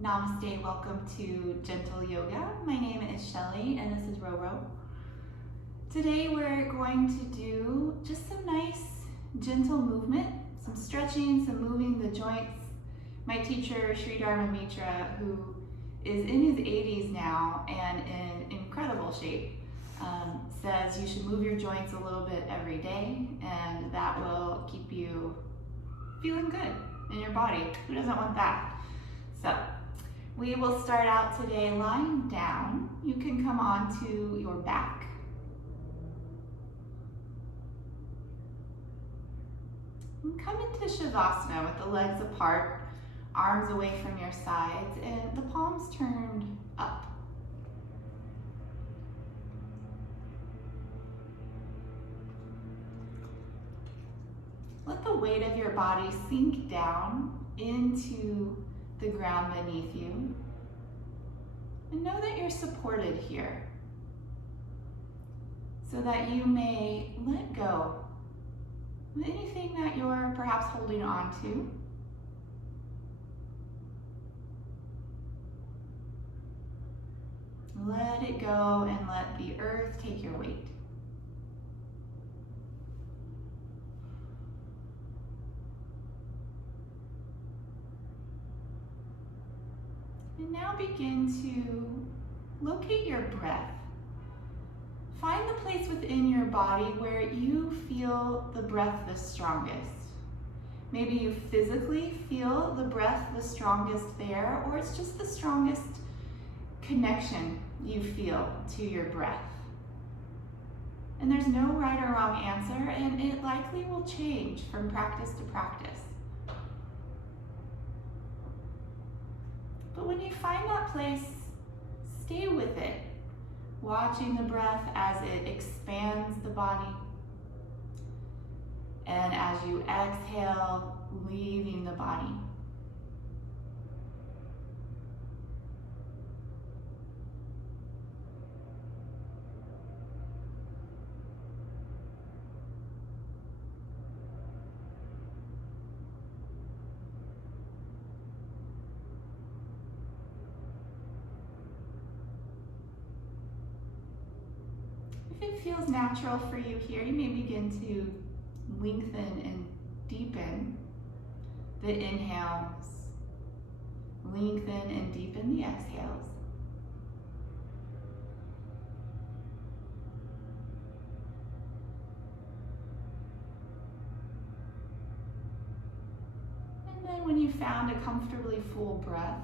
Namaste, welcome to Gentle Yoga. My name is Shelley and this is Roro. Today we're going to do just some nice gentle movement, some stretching, some moving the joints. My teacher, Sri Dharma Mitra, who is in his 80s now and in incredible shape, says you should move your joints a little bit every day and that will keep you feeling good in your body. Who doesn't want that? So we will start out today lying down. You can come onto your back. And come into Shavasana with the legs apart, arms away from your sides, and the palms turned up. Let the weight of your body sink down into the ground beneath you. And know that you're supported here so that you may let go of anything that you're perhaps holding on to. Let it go and let the earth take your weight. And now begin to locate your breath. Find the place within your body where you feel the breath the strongest. Maybe you physically feel the breath the strongest there, or it's just the strongest connection you feel to your breath. And there's no right or wrong answer, and it likely will change from practice to practice. But when you find that place, stay with it, watching the breath as it expands the body. And as you exhale, leaving the body. If it feels natural for you here, you may begin to lengthen and deepen the inhales. Lengthen and deepen the exhales. And then when you found a comfortably full breath,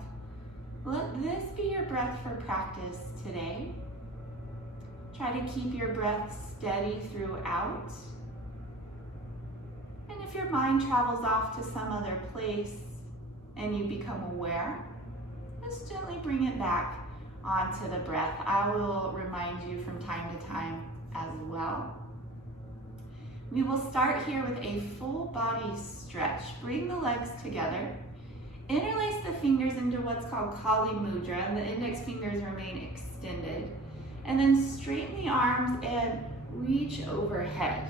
let this be your breath for practice today. Try to keep your breath steady throughout. And if your mind travels off to some other place and you become aware, just gently bring it back onto the breath. I will remind you from time to time as well. We will start here with a full body stretch. Bring the legs together. Interlace the fingers into what's called Kali Mudra, and the index fingers remain extended. And then straighten the arms and reach overhead.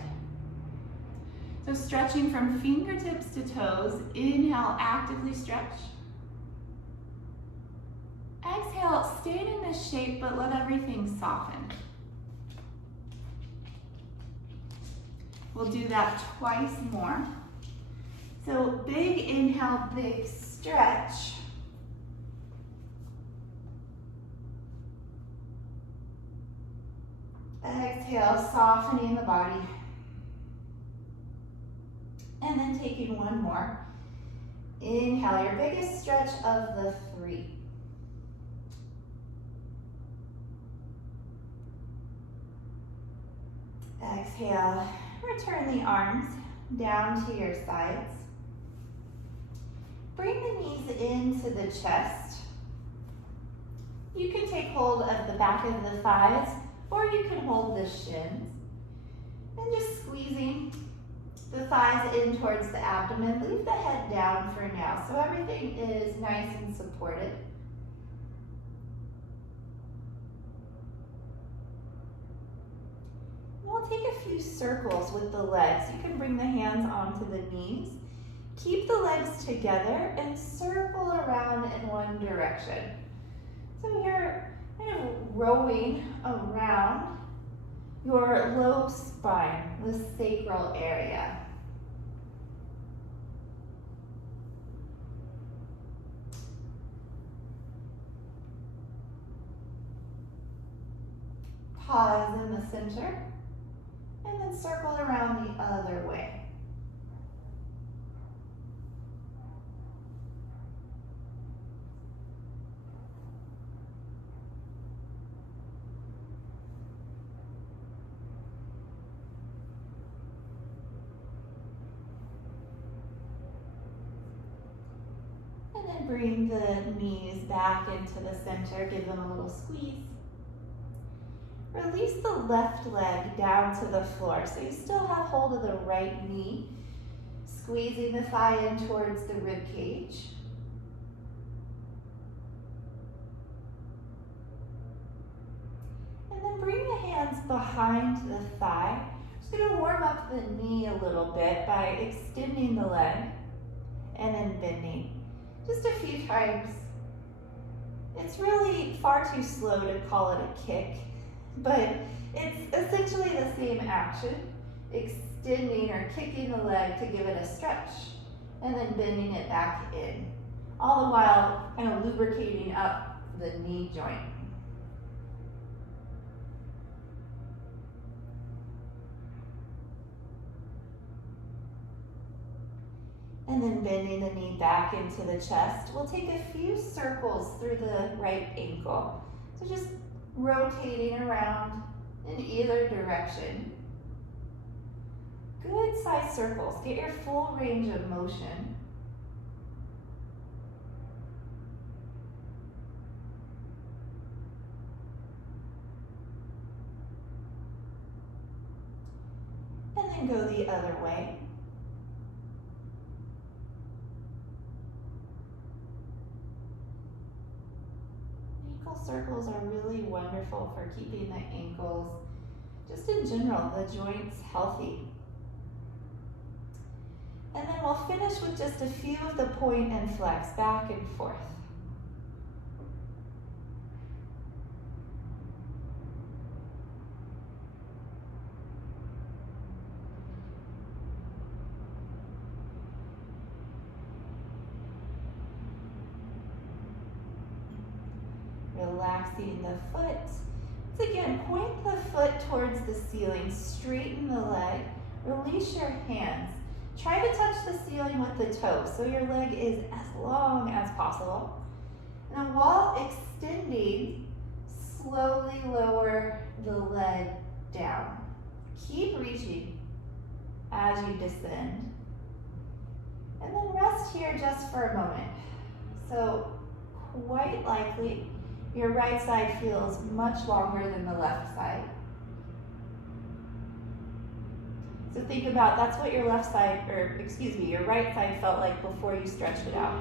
So stretching from fingertips to toes. Inhale, actively stretch. Exhale, stay in this shape, but let everything soften. We'll do that twice more. So big inhale, big stretch. Exhale, softening the body. And then taking one more. Inhale, your biggest stretch of the 3. Exhale, return the arms down to your sides. Bring the knees into the chest. You can take hold of the back of the thighs, or you can hold the shins. And just squeezing the thighs in towards the abdomen. Leave the head down for now so everything is nice and supported. We'll take a few circles with the legs. You can bring the hands onto the knees. Keep the legs together and circle around in one direction. direction. So you're kind of rowing around your low spine, the sacral area. Pause in the center, and then circle around the other way. And then bring the knees back into the center, give them a little squeeze. Release the left leg down to the floor, so you still have hold of the right knee, squeezing the thigh in towards the rib cage. And then bring the hands behind the thigh. Just going to warm up the knee a little bit by extending the leg and then bending. Just a few times. It's really far too slow to call it a kick, but it's essentially the same action, extending or kicking the leg to give it a stretch, and then bending it back in, all the while kind of lubricating up the knee joint. And then bending the knee back into the chest. We'll take a few circles through the right ankle. So just rotating around in either direction. Good size circles. Get your full range of motion. And then go the other way. Circles are really wonderful for keeping the ankles, just in general, the joints healthy. And then we'll finish with just a few of the point and flex, back and forth. Relaxing the foot. So again, point the foot towards the ceiling, straighten the leg, release your hands. Try to touch the ceiling with the toes so your leg is as long as possible. And while extending, slowly lower the leg down. Keep reaching as you descend. And then rest here just for a moment. So quite likely, your right side feels much longer than the left side. So think about, that's what your left side, or excuse me, your right side felt like before you stretched it out.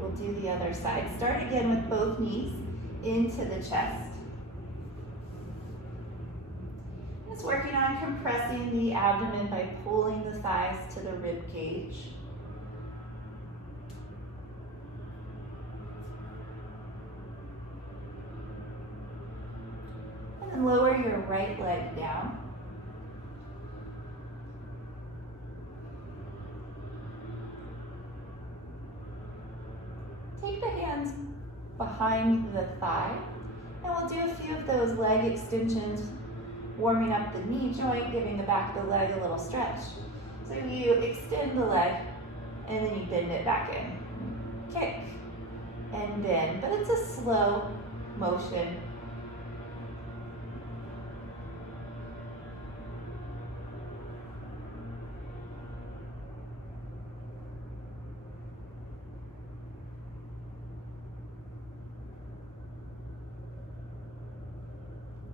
We'll do the other side. Start again with both knees into the chest. Just working on compressing the abdomen by pulling the thighs to the rib cage. And lower your right leg down. Take the hands behind the thigh, and we'll do a few of those leg extensions, warming up the knee joint, giving the back of the leg a little stretch. So you extend the leg, and then you bend it back in. Kick and bend, but it's a slow motion.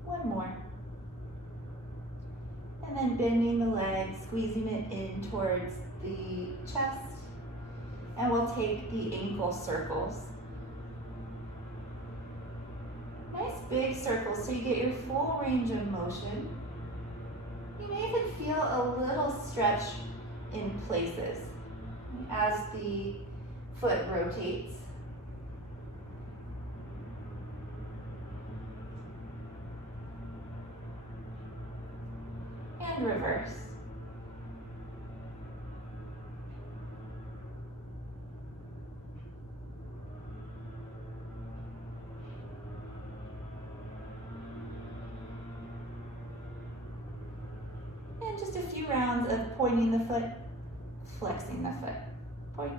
One more. And then bending the leg, squeezing it in towards the chest. And we'll take the ankle circles. Nice big circles so you get your full range of motion. You may even feel a little stretch in places as the foot rotates. And reverse. And just a few rounds of pointing the foot, flexing the foot. Point,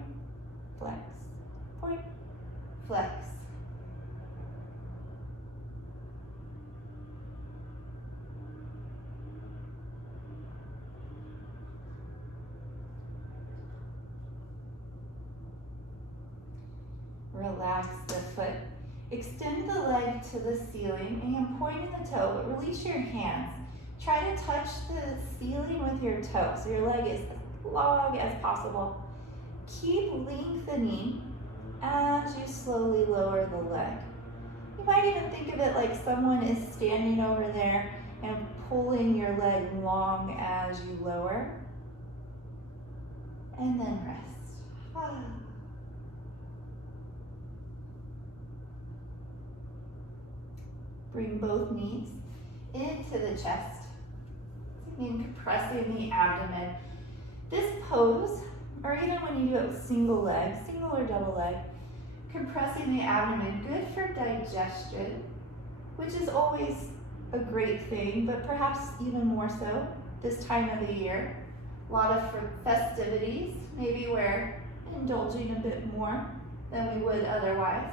flex, point, flex. Relax the foot. Extend the leg to the ceiling and point in the toe, but release your hands. Try to touch the ceiling with your toe so your leg is as long as possible. Keep lengthening as you slowly lower the leg. You might even think of it like someone is standing over there and pulling your leg long as you lower. And then rest. Bring both knees into the chest. And compressing the abdomen. This pose, or even when you do it with single leg, single or double leg, compressing the abdomen, good for digestion, which is always a great thing, but perhaps even more so this time of the year. A lot of festivities, maybe we're indulging a bit more than we would otherwise.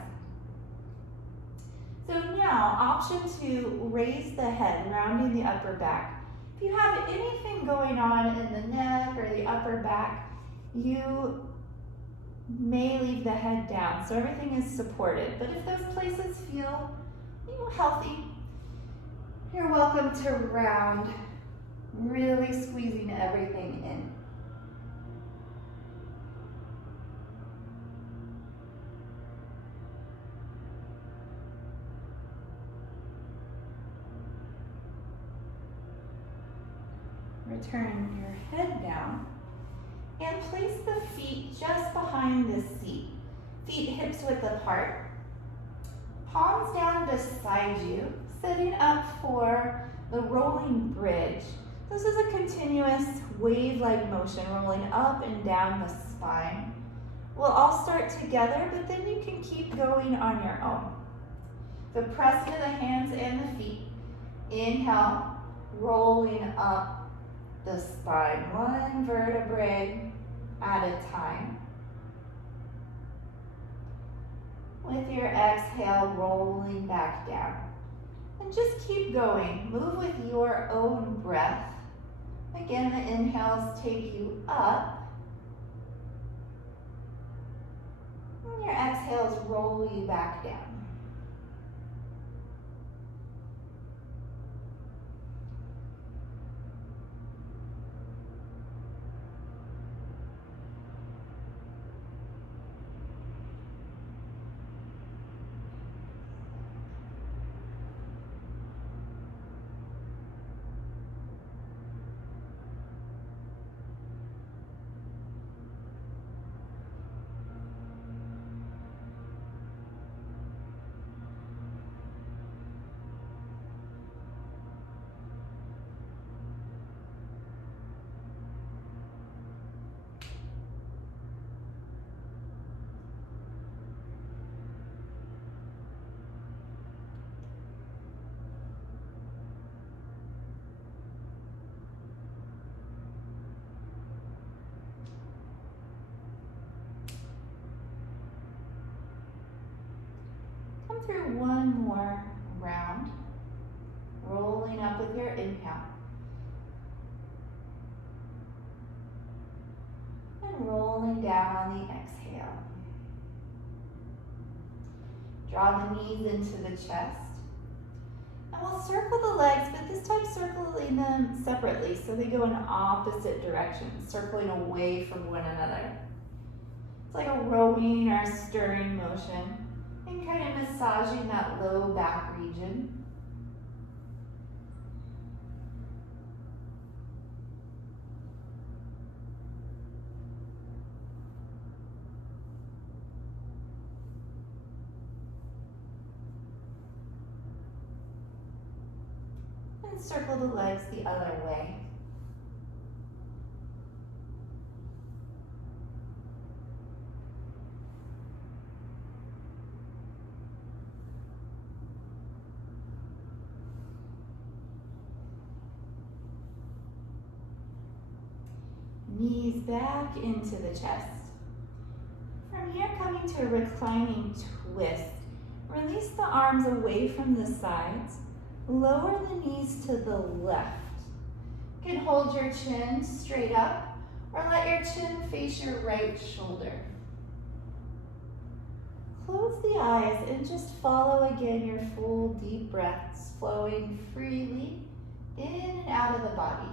So now, option 2, raise the head, rounding the upper back. If you have anything going on in the neck or the upper back, you may leave the head down, so everything is supported. But if those places feel healthy, you're welcome to round, really squeezing everything in. Return your head down and place the feet just behind the seat. Feet hips width apart. Palms down beside you, setting up for the rolling bridge. This is a continuous wave-like motion rolling up and down the spine. We'll all start together, but then you can keep going on your own. So press into the hands and the feet. Inhale, rolling up the spine, one vertebrae at a time. With your exhale, rolling back down. And just keep going. Move with your own breath. Again, the inhales take you up. And your exhales roll you back down. Through one more round, rolling up with your inhale and rolling down on the exhale. Draw the knees into the chest, and we'll circle the legs, but this time circling them separately so they go in opposite directions, circling away from one another. It's like a rowing or stirring motion. And kind of massaging that low back region. then circle the legs the other way. Knees back into the chest. From here, coming to a reclining twist. Release the arms away from the sides. Lower the knees to the left. You can hold your chin straight up or let your chin face your right shoulder. Close the eyes and just follow again your full deep breaths flowing freely in and out of the body.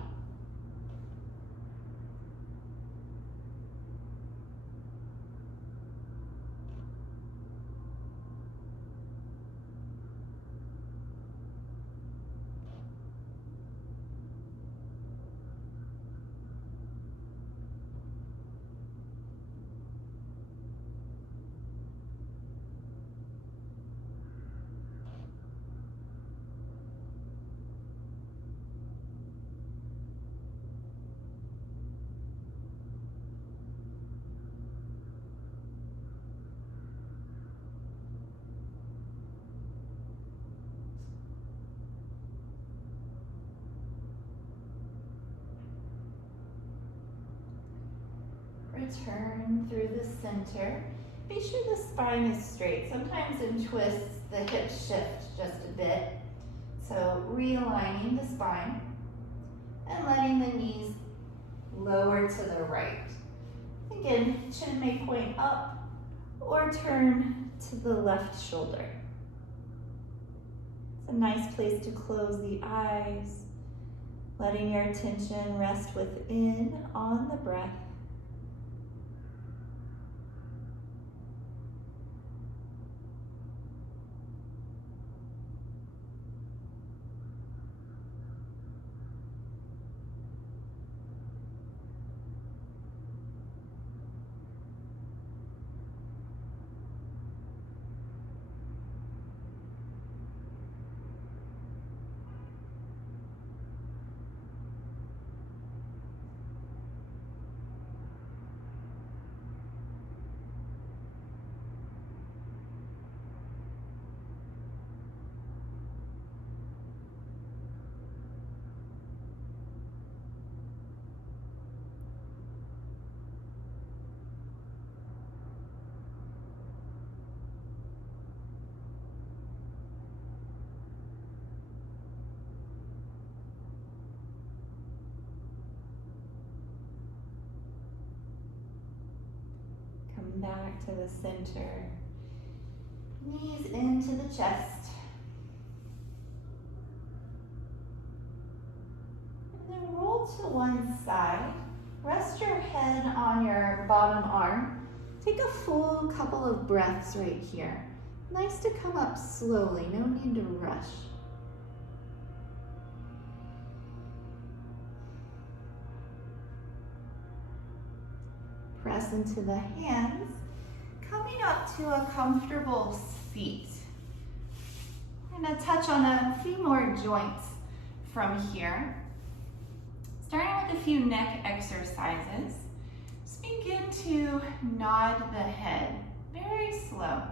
Return through the center. Be sure the spine is straight. Sometimes in twists, the hips shift just a bit. So realigning the spine and letting the knees lower to the right. Again, chin may point up or turn to the left shoulder. It's a nice place to close the eyes, letting your attention rest within on the breath. Back to the center. Knees into the chest. And then roll to one side. Rest your head on your bottom arm. Take a full couple of breaths right here. Nice to come up slowly, no need to rush. Press into the hands, coming up to a comfortable seat. I'm going to touch on a few more joints from here. Starting with a few neck exercises. Just begin to nod the head, very slow,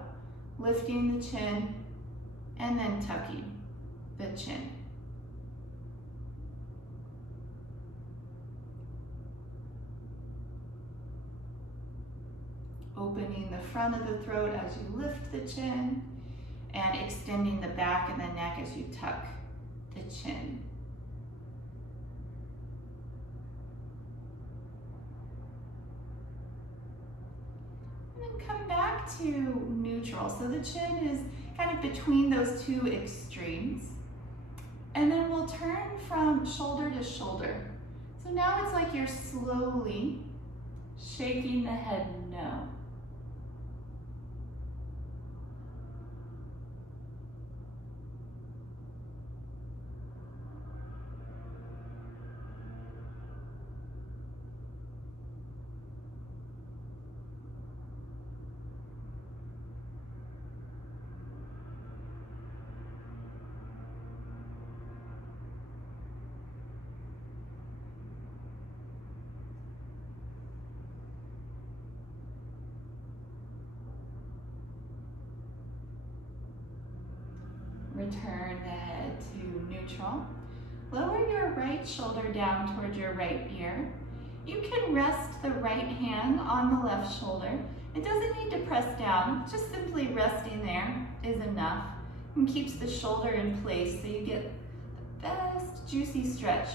lifting the chin and then tucking the chin. Opening the front of the throat as you lift the chin and extending the back of the neck as you tuck the chin. And then come back to neutral. So the chin is kind of between those two extremes. And then we'll turn from shoulder to shoulder. So now it's like you're slowly shaking the head no. Return the head to neutral. Lower your right shoulder down towards your right ear. You can rest the right hand on the left shoulder. It doesn't need to press down, just simply resting there is enough and keeps the shoulder in place so you get the best juicy stretch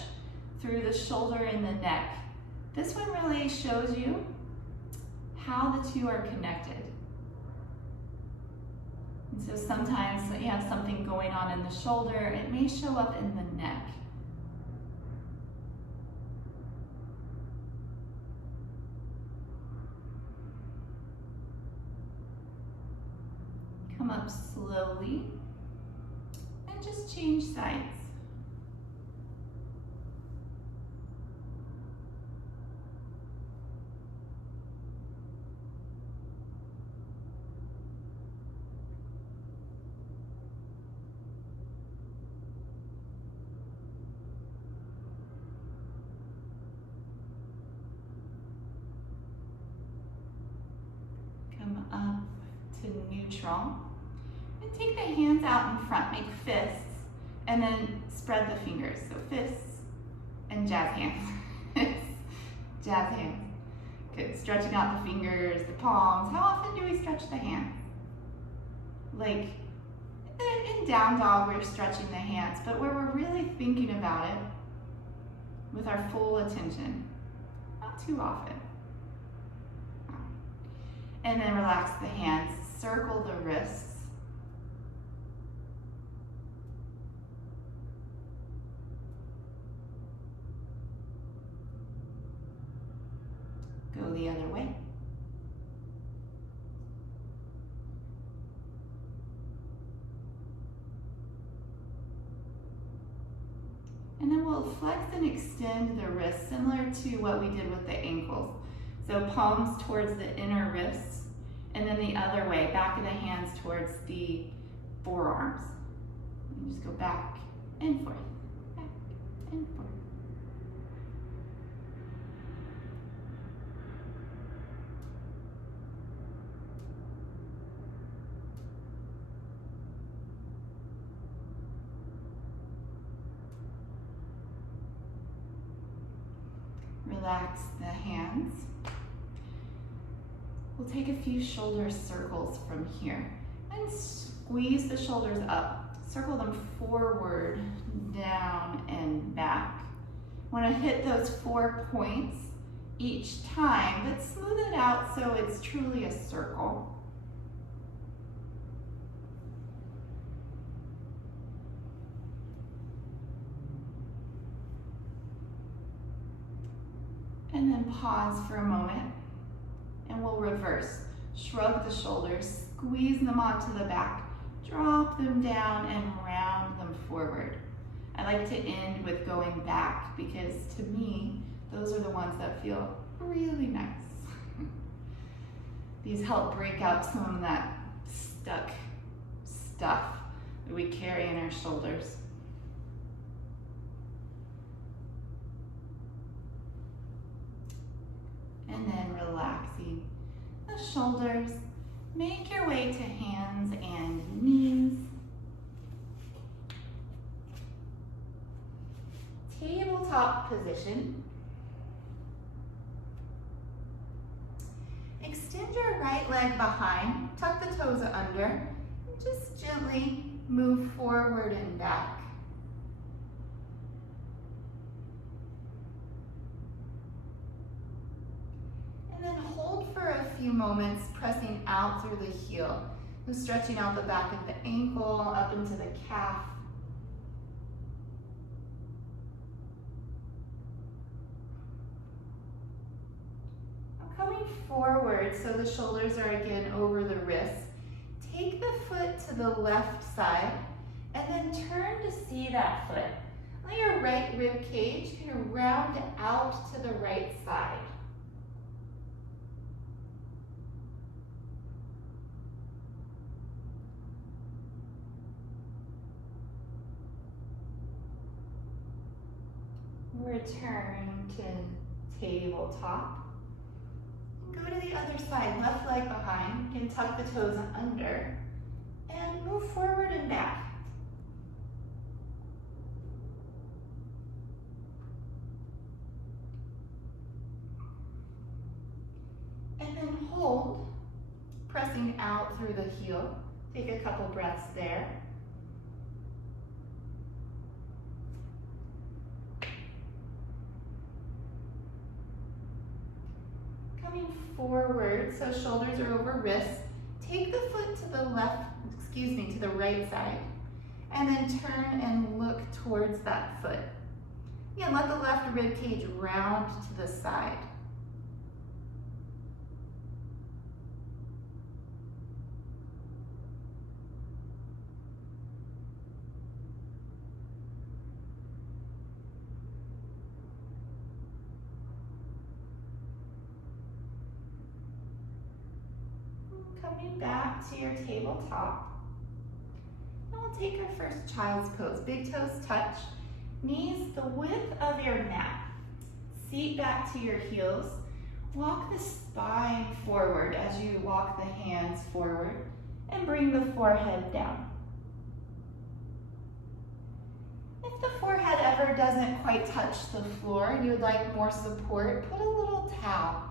through the shoulder and the neck. This one really shows you how the two are connected. And so sometimes you have something going on in the shoulder, it may show up in the neck. Come up slowly and just change sides. Come up to neutral. And take the hands out in front, make fists, and then spread the fingers. So fists and jazz hands. Jazz hands. Good. Stretching out the fingers, the palms. How often do we stretch the hands? Like in down dog, we're stretching the hands, but where we're really thinking about it with our full attention, not too often. And then relax the hands, circle the wrists. Go the other way. And then we'll flex and extend the wrists, similar to what we did with the ankles. So palms towards the inner wrists, and then the other way, back of the hands towards the forearms. And just go back and forth, back and forth. Relax the hands. We'll take a few shoulder circles from here and squeeze the shoulders up. Circle them forward, down, and back. Want to hit those 4 points each time, but smooth it out so it's truly a circle. And then pause for a moment, and we'll reverse. Shrug the shoulders, squeeze them onto the back, drop them down, and round them forward. I like to end with going back because to me, those are the ones that feel really nice. These help break out some of that stuck stuff that we carry in our shoulders. And then relaxing the shoulders. Make your way to hands and knees. Tabletop position. Extend your right leg behind, tuck the toes under, and just gently move forward and back. And then hold for a few moments, pressing out through the heel. And stretching out the back of the ankle, up into the calf. I'm coming forward so the shoulders are again over the wrists. Take the foot to the left side, and then turn to see that foot. Let your right rib cage kind of round out to the right side. Return to tabletop. Go to the other side, left leg behind. You can tuck the toes under and move forward and back. And then hold, pressing out through the heel. Take a couple breaths there. Coming forward, so shoulders are over wrists. Take the foot to the to the right side, and then turn and look towards that foot. Again, let the left rib cage round to the side. Coming back to your tabletop. And we'll take our first child's pose. Big toes touch, knees the width of your mat. Seat back to your heels. Walk the spine forward as you walk the hands forward and bring the forehead down. If the forehead ever doesn't quite touch the floor and you would like more support, put a little towel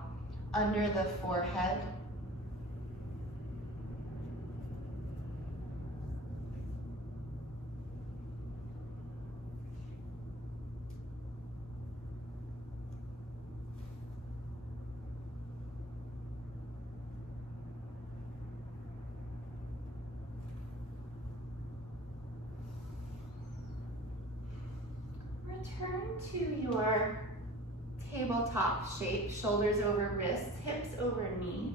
under the forehead. Return to your tabletop shape, shoulders over wrists, hips over knees.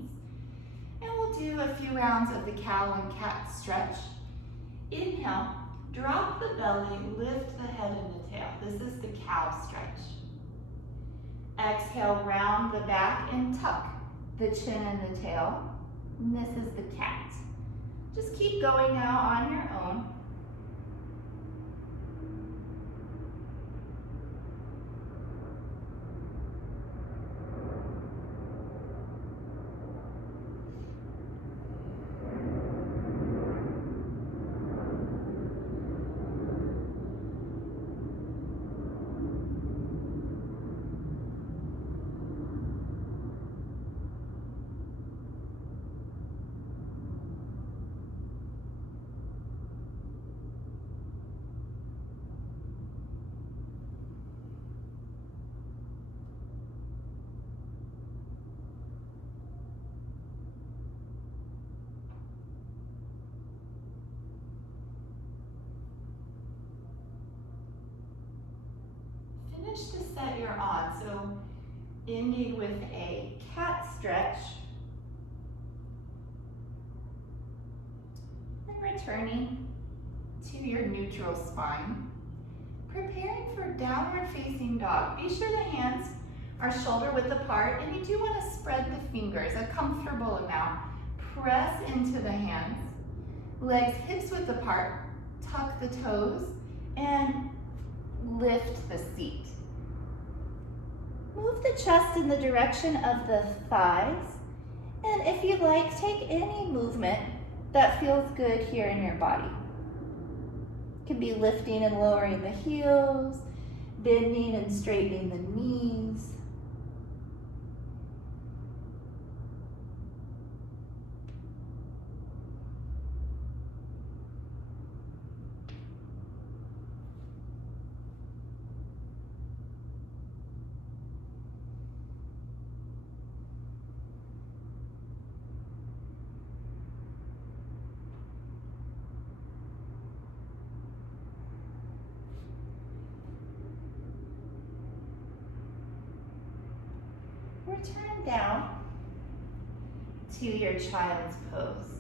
And we'll do a few rounds of the cow and cat stretch. Inhale, drop the belly, lift the head and the tail. This is the cow stretch. Exhale, round the back and tuck the chin and the tail. And this is the cat. Just keep going now on your own. Finish the set you're on. So ending with a cat stretch. And returning to your neutral spine. Preparing for downward facing dog. Be sure the hands are shoulder width apart and you do want to spread the fingers a comfortable amount. Press into the hands. Legs hips width apart. Tuck the toes and lift the seat. Move the chest in the direction of the thighs. And if you'd like, take any movement that feels good here in your body. It can be lifting and lowering the heels, bending and straightening the knees. Return down to your child's pose.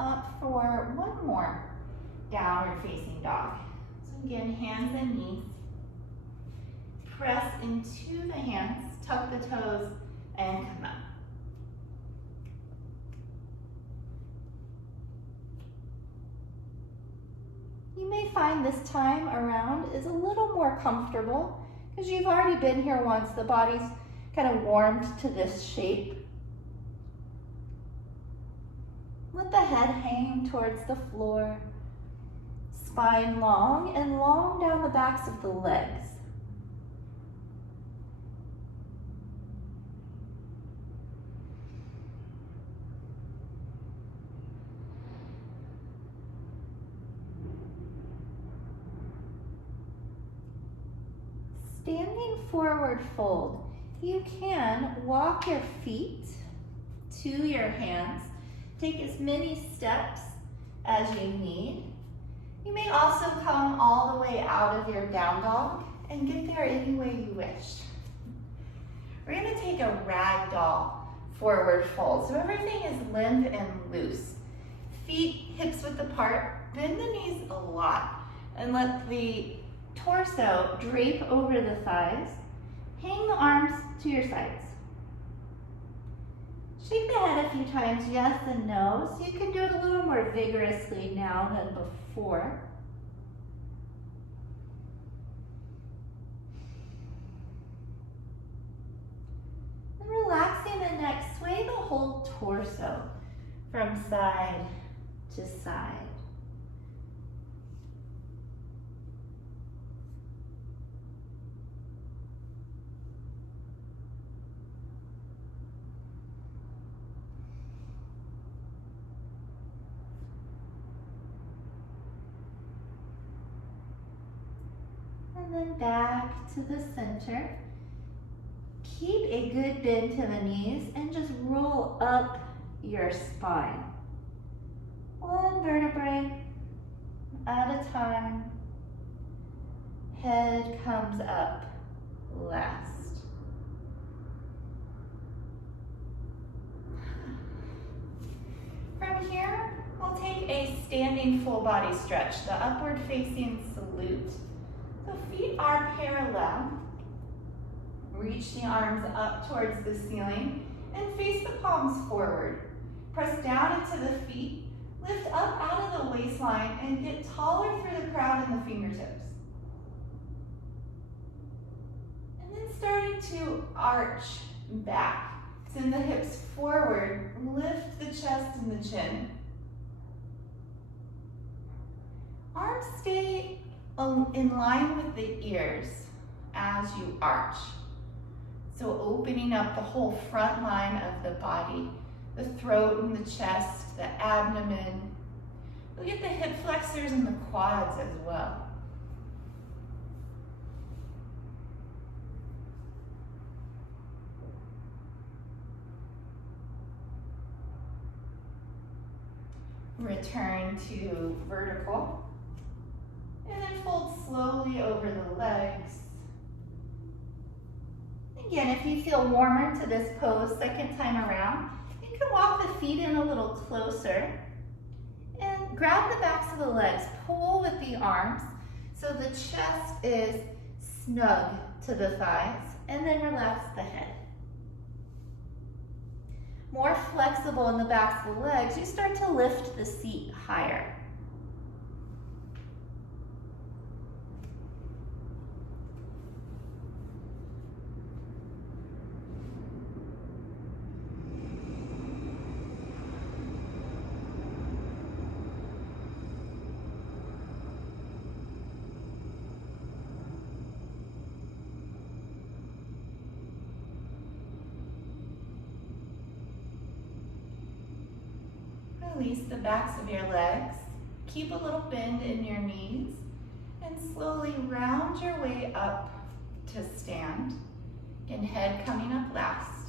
Up for one more downward facing dog. So again, hands and knees. press into the hands, tuck the toes, and come up. You may find this time around is a little more comfortable because you've already been here once. The body's kind of warmed to this shape. Let the head hang towards the floor, spine long and long down the backs of the legs. Standing forward fold, you can walk your feet to your hands. Take as many steps as you need. You may also come all the way out of your down dog and get there any way you wish. We're going to take a ragdoll forward fold. So everything is limp and loose. Feet hips width apart. Bend the knees a lot and let the torso drape over the thighs. Hang the arms to your sides. Shake the head a few times, yes and no. So you can do it a little more vigorously now than before. And relaxing the neck, sway the whole torso from side to side. And then back to the center. Keep a good bend to the knees and just roll up your spine. One vertebrae at a time. Head comes up last. From here, we'll take a standing full body stretch, the upward facing salute. So feet are parallel. Reach the arms up towards the ceiling and face the palms forward. Press down into the feet, lift up out of the waistline and get taller through the crown and the fingertips. And then starting to arch back. Send the hips forward, lift the chest and the chin. Arms stay in line with the ears as you arch. So opening up the whole front line of the body, the throat and the chest, the abdomen. You'll get the hip flexors and the quads as well. Return to vertical. And then fold slowly over the legs. Again, if you feel warmer to this pose second time around, you can walk the feet in a little closer and grab the backs of the legs. Pull with the arms so the chest is snug to the thighs, and then relax the head. More flexible in the backs of the legs, you start to lift the seat higher. Release the backs of your legs. Keep a little bend in your knees and slowly round your way up to stand. And head coming up last.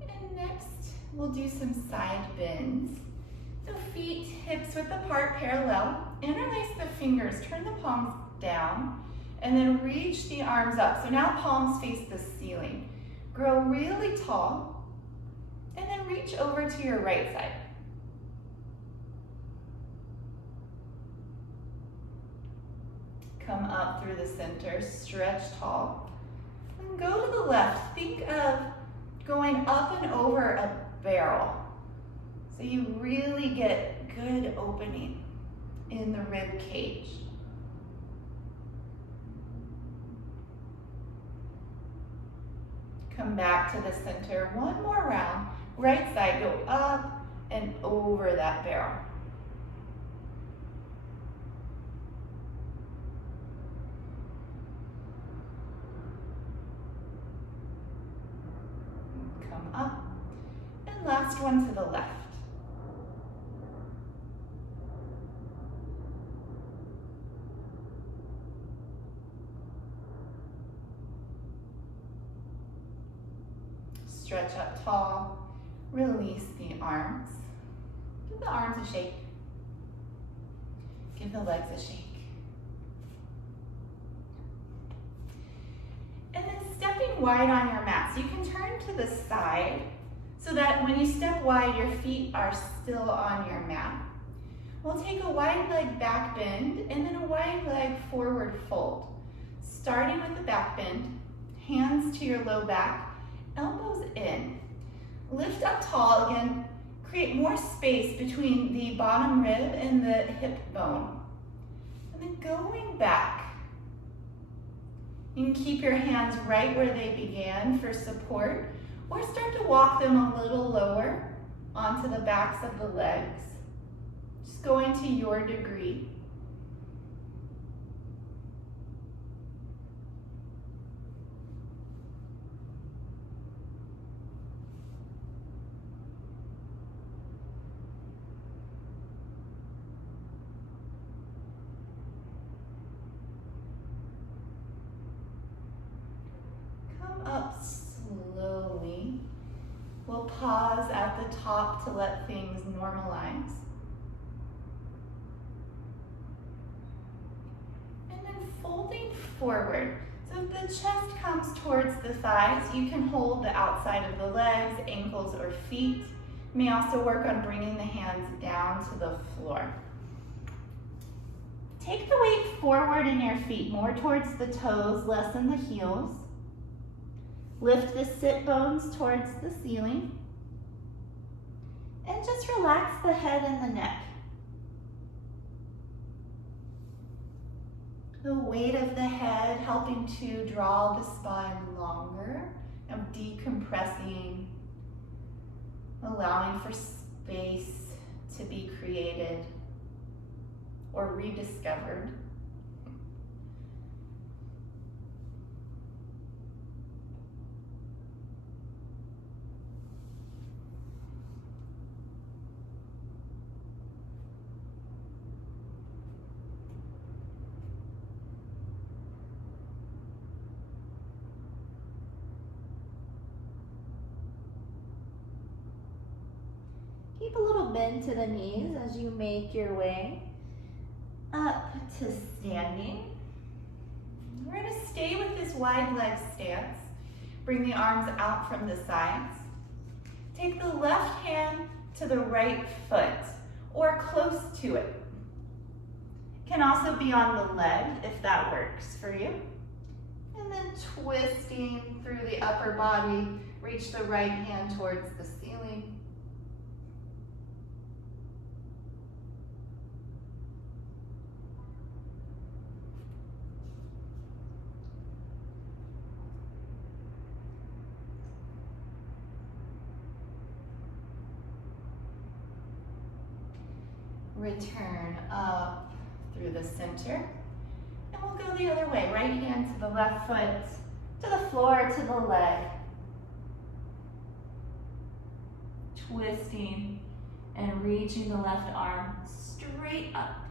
And next, we'll do some side bends. So feet, hips width apart, parallel. Interlace the fingers, turn the palms down. And then reach the arms up. So now palms face the ceiling. Grow really tall. And then reach over to your right side. Come up through the center, stretch tall. And go to the left. Think of going up and over a barrel. So you really get good opening in the rib cage. Come back to the center. One more round. Right side, go up and over that barrel. Come up. And last one to the left. Stretch up tall. Release the arms. Give the arms a shake. Give the legs a shake. And then stepping wide on your mat. So you can turn to the side so that when you step wide, your feet are still on your mat. We'll take a wide leg back bend and then a wide leg forward fold. Starting with the back bend, hands to your low back, elbows in. Lift up tall again, create more space between the bottom rib and the hip bone. And then going back. You can keep your hands right where they began for support, or start to walk them a little lower onto the backs of the legs. Just going to your degree. Up slowly. We'll pause at the top to let things normalize. And then folding forward. So if the chest comes towards the thighs, you can hold the outside of the legs, ankles, or feet. You may also work on bringing the hands down to the floor. Take the weight forward in your feet, more towards the toes, less in the heels. Lift the sit bones towards the ceiling. And just relax the head and the neck. The weight of the head helping to draw the spine longer, and decompressing, allowing for space to be created or rediscovered. Keep a little bend to the knees as you make your way up to standing. We're going to stay with this wide leg stance. Bring the arms out from the sides. Take the left hand to the right foot or close to it. Can also be on the leg if that works for you. And then twisting through the upper body, reach the right hand towards the ceiling. Return up through the center. And we'll go the other way. Right hand to the left foot, to the floor, to the leg. Twisting and reaching the left arm straight up.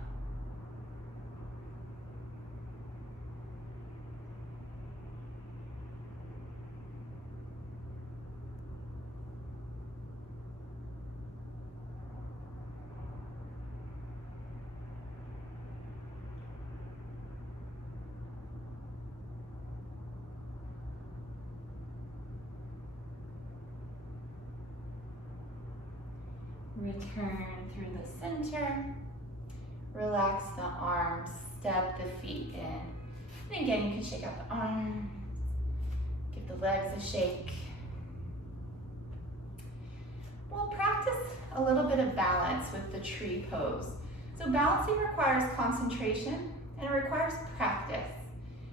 Return through the center. Relax the arms step the feet in. And again, you can shake out the arms, give the legs a shake. We'll practice a little bit of balance with the tree pose. So balancing requires concentration and it requires practice.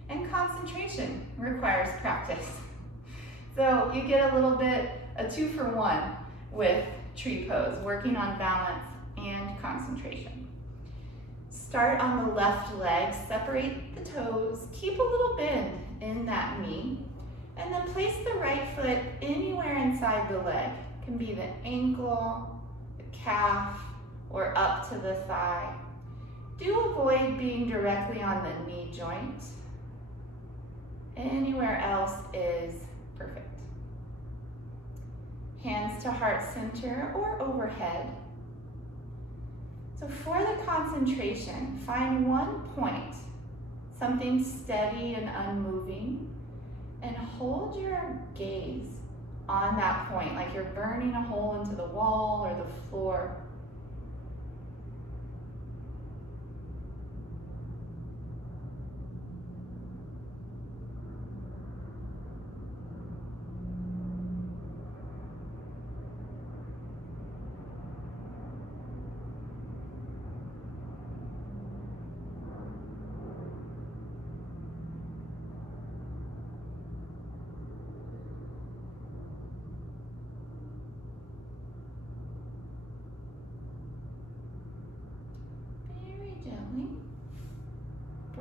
And concentration requires practice. So you get a little bit, a 2-for-1 with tree pose, working on balance and concentration. Start on the left leg, separate the toes, keep a little bend in that knee, and then place the right foot anywhere inside the leg. It can be the ankle, the calf, or up to the thigh. Do avoid being directly on the knee joint. Anywhere else is perfect. Hands to heart center or overhead. So for the concentration, find one point, something steady and unmoving, and hold your gaze on that point, like you're burning a hole into the wall or the floor.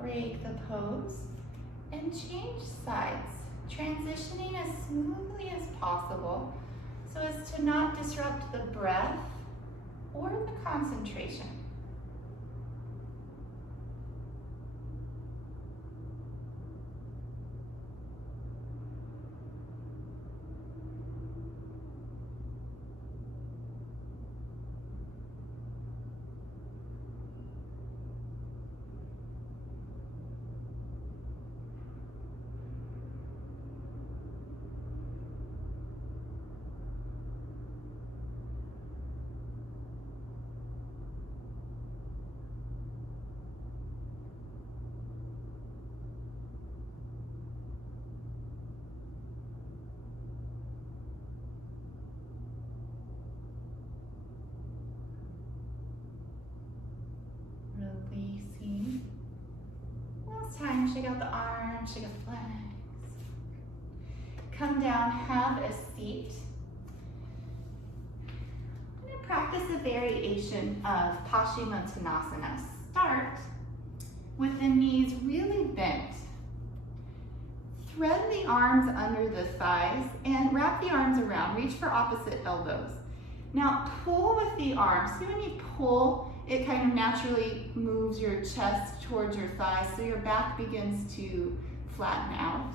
Break the pose and change sides, transitioning as smoothly as possible so as to not disrupt the breath or the concentration. Releasing. Last time, shake out the arms, shake out the legs. Come down, have a seat. I'm going to practice a variation of Pashima Tanasana. Start with the knees really bent. Thread the arms under the thighs and wrap the arms around. Reach for opposite elbows. Now pull with the arms. See, when you pull, it kind of naturally moves your chest towards your thighs, so your back begins to flatten out.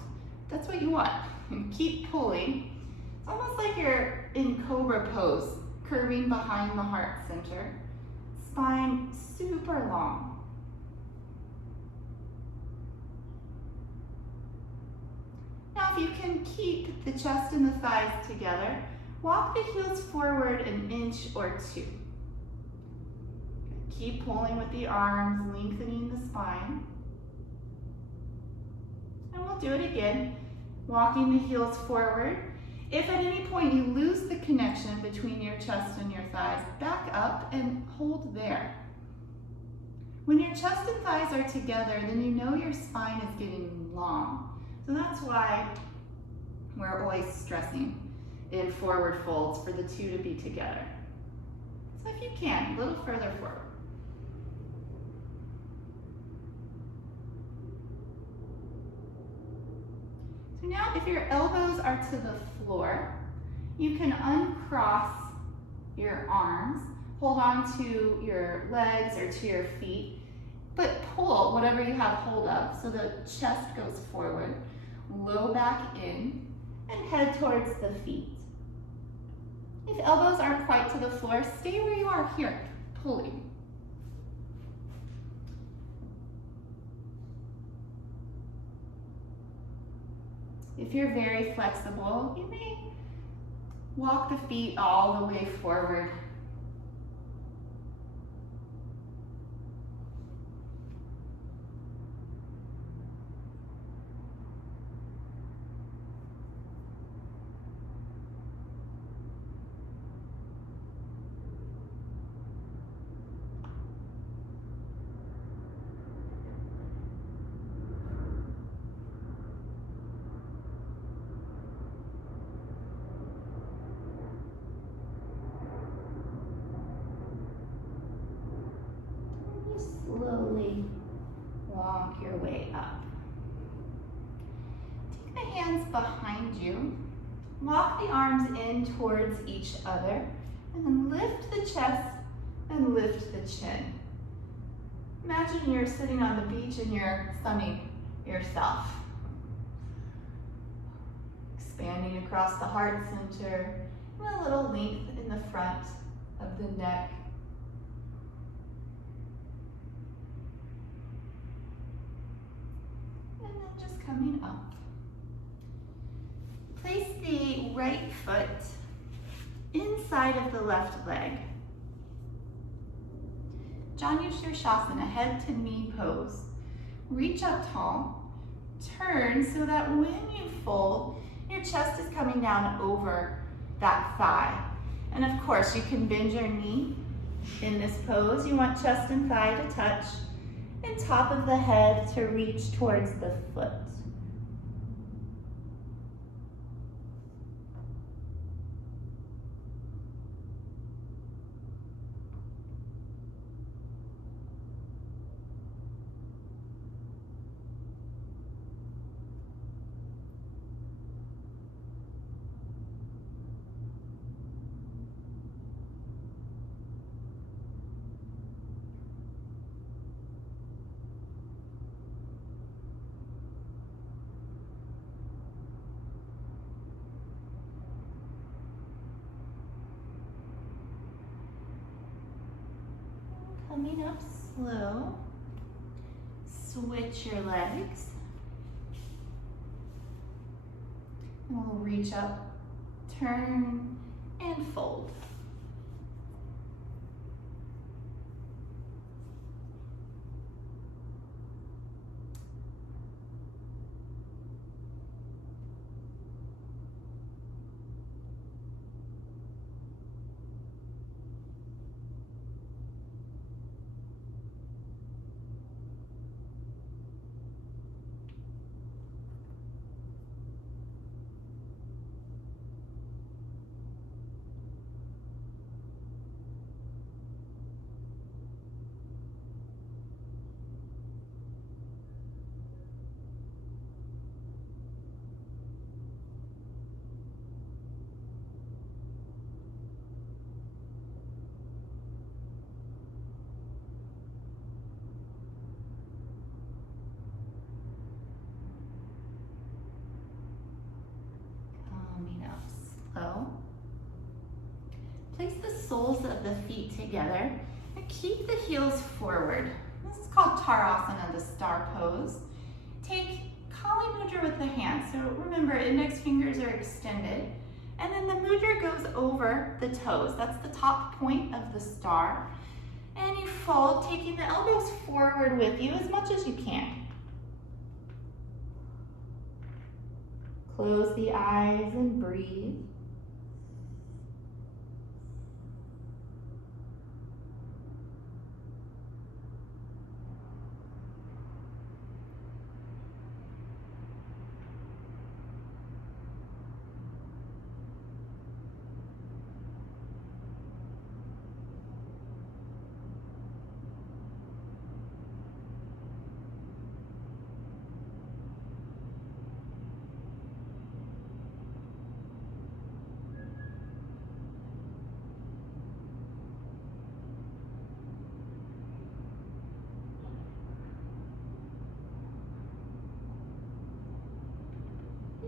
That's what you want. And keep pulling. It's almost like you're in Cobra Pose, curving behind the heart center. Spine super long. Now, if you can keep the chest and the thighs together, walk the heels forward an inch or two. Keep pulling with the arms, lengthening the spine. And we'll do it again, walking the heels forward. If at any point you lose the connection between your chest and your thighs, back up and hold there. When your chest and thighs are together, then you know your spine is getting long. So that's why we're always stressing in forward folds for the two to be together. So if you can, a little further forward. So now if your elbows are to the floor, you can uncross your arms, hold on to your legs or to your feet, but pull whatever you have hold of so the chest goes forward, low back in, and head towards the feet. If elbows aren't quite to the floor, stay where you are here, pulling. If you're very flexible, you may walk the feet all the way forward. slowly walk your way up. Take the hands behind you. Walk the arms in towards each other. And then lift the chest and lift the chin. Imagine you're sitting on the beach and you're sunning yourself. Expanding across the heart center, and a little length in the front of the neck. And then just coming up. Place the right foot inside of the left leg. Shavasana, head to knee pose. Reach up tall, turn so that when you fold, your chest is coming down over that thigh. And of course, you can bend your knee in this pose. You want chest and thigh to touch, and top of the head to reach towards the foot. Coming up slow, switch your legs. And we'll reach up, turn, and fold. Slow. Place the soles of the feet together and keep the heels forward. This is called Tarasan, the star pose. Take Kali Mudra with the hands. So remember, index fingers are extended. And then the mudra goes over the toes. That's the top point of the star. And you fold, taking the elbows forward with you as much as you can. Close the eyes and breathe.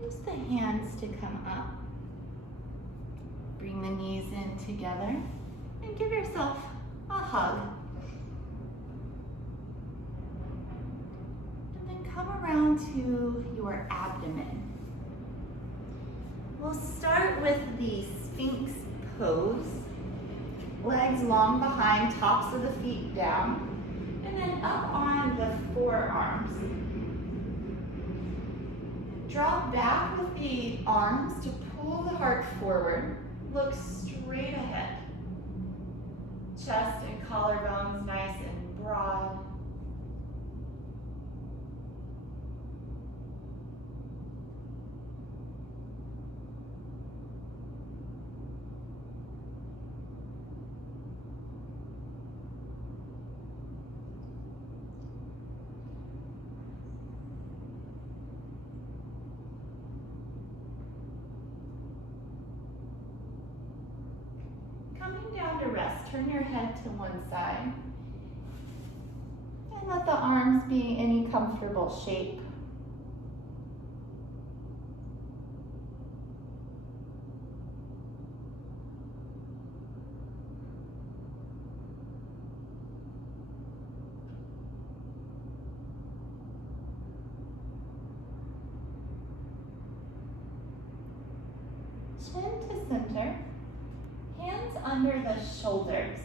Use the hands to come up. Bring the knees in together and give yourself a hug. And then come around to your abdomen. We'll start with the Sphinx Pose. Legs long behind, tops of the feet down, and then up on the forearms. Drop back with the arms to pull the heart forward. Look straight ahead. Chest and collarbones nice and broad. turn your head to one side. And let the arms be any comfortable shape. Chin to center, hands under the shoulders.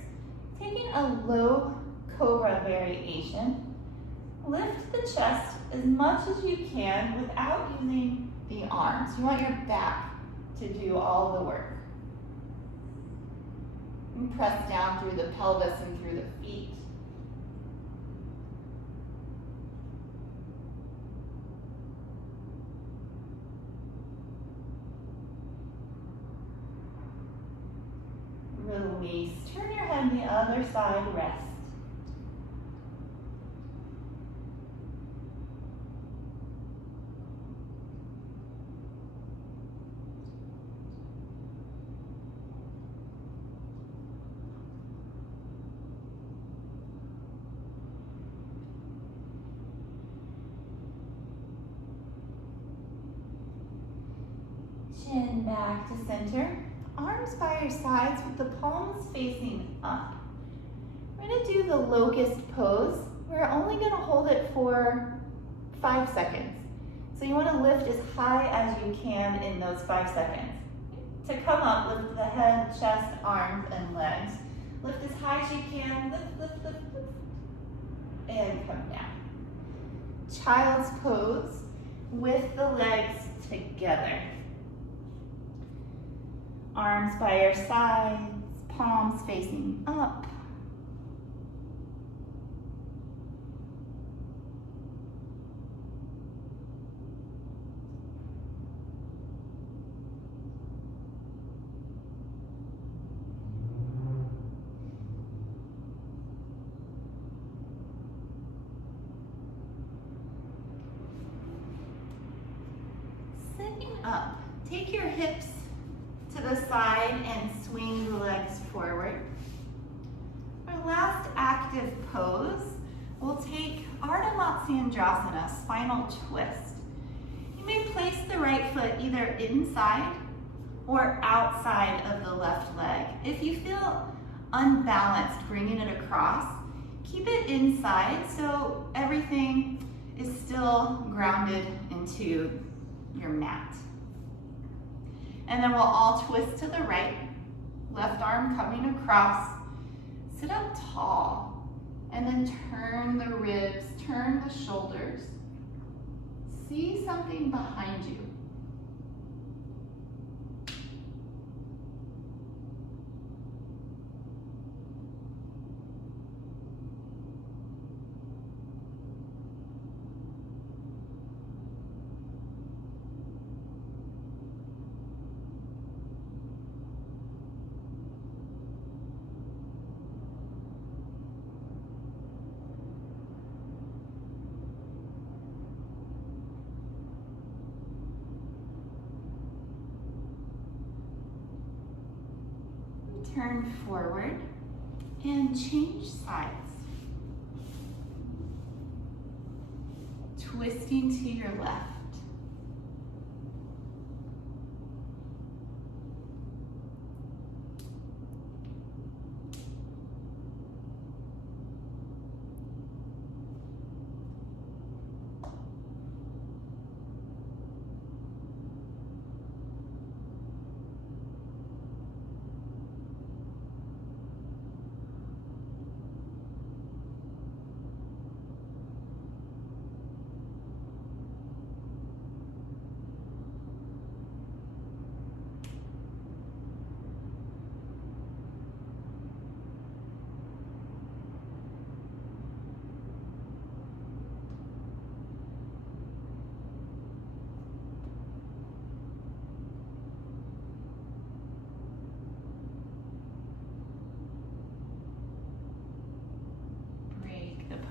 Taking a low cobra variation, lift the chest as much as you can without using the arms. You want your back to do all the work. And press down through the pelvis and through the feet. Release. Turn your head the other side, rest. Chin back to center. Arms by your sides with the palms facing up. We're going to do the Locust Pose. We're only going to hold it for 5 seconds. So you want to lift as high as you can in those 5 seconds. To come up, lift the head, chest, arms, and legs. Lift as high as you can. Lift, lift, lift, lift. And come down. Child's Pose with the legs together. Arms by your sides, palms facing up. Sitting up, take your hips to the side and swing the legs forward. Our last active pose, we'll take Ardha Matsyendrasana, Spinal Twist. You may place the right foot either inside or outside of the left leg. If you feel unbalanced bringing it across, keep it inside so everything is still grounded into your mat. And then we'll all twist to the right, left arm coming across, sit up tall, and then turn the ribs, turn the shoulders. See something behind you. Turn forward and change sides. Twisting to your left.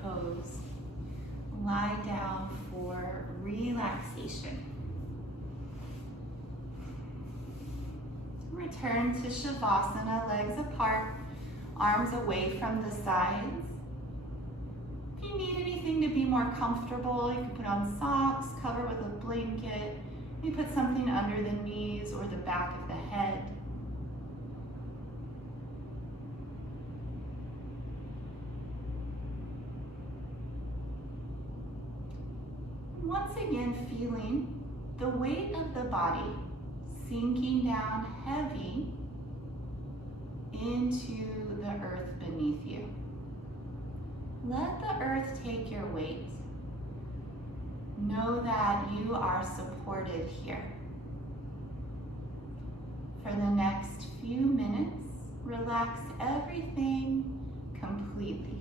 Pose. Lie down for relaxation. Return to Shavasana, legs apart. Arms away from the sides. If you need anything to be more comfortable, you can put on socks, cover with a blanket, maybe put something under the knees or the back of the head. Once again, feeling the weight of the body sinking down heavy into the earth beneath you. Let the earth take your weight. Know that you are supported here. For the next few minutes, relax everything completely.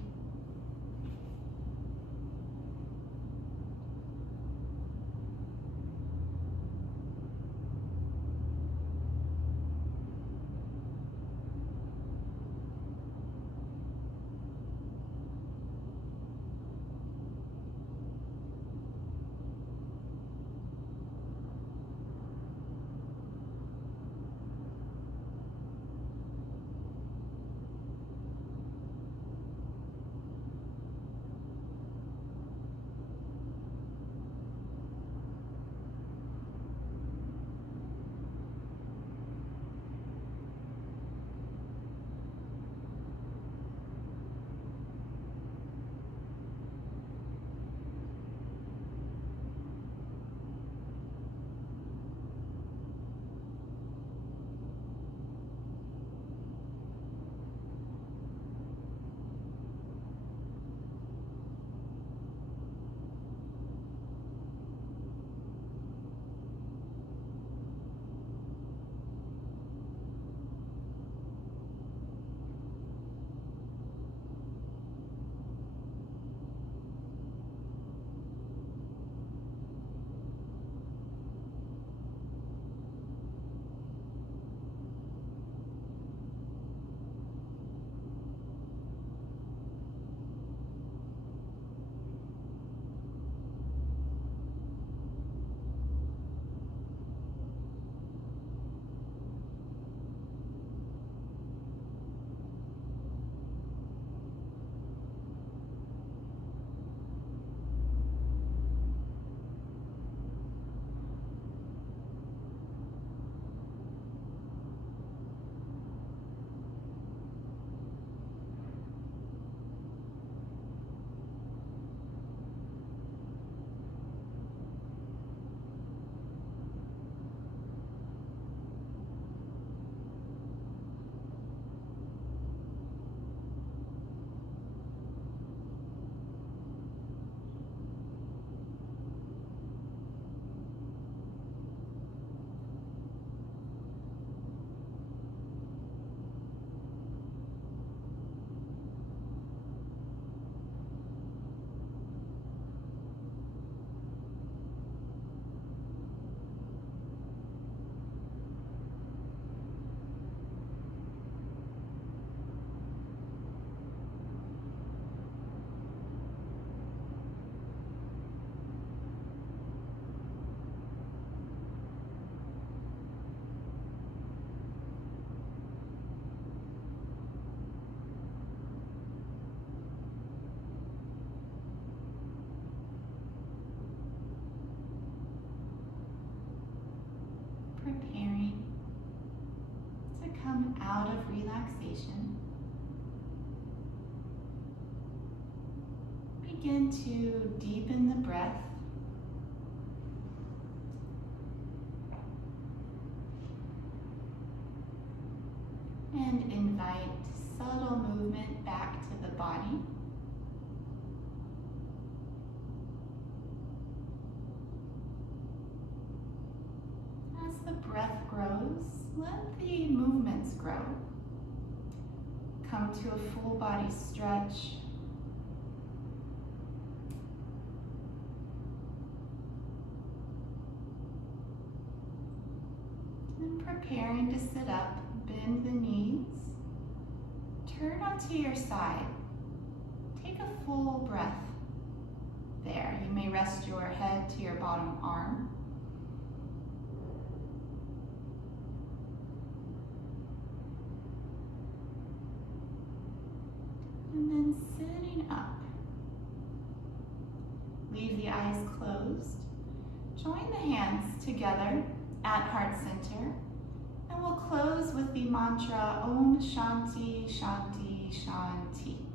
Preparing to come out of relaxation. Begin to deepen the breath. And invite subtle movement back to the body. As the breath grows, let the movements grow. Come to a full body stretch. And preparing to sit up, bend the knees. Turn onto your side. Take a full breath there. You may rest your head to your bottom arm. sitting up. Leave the eyes closed. Join the hands together at heart center. And we'll close with the mantra Om Shanti Shanti Shanti.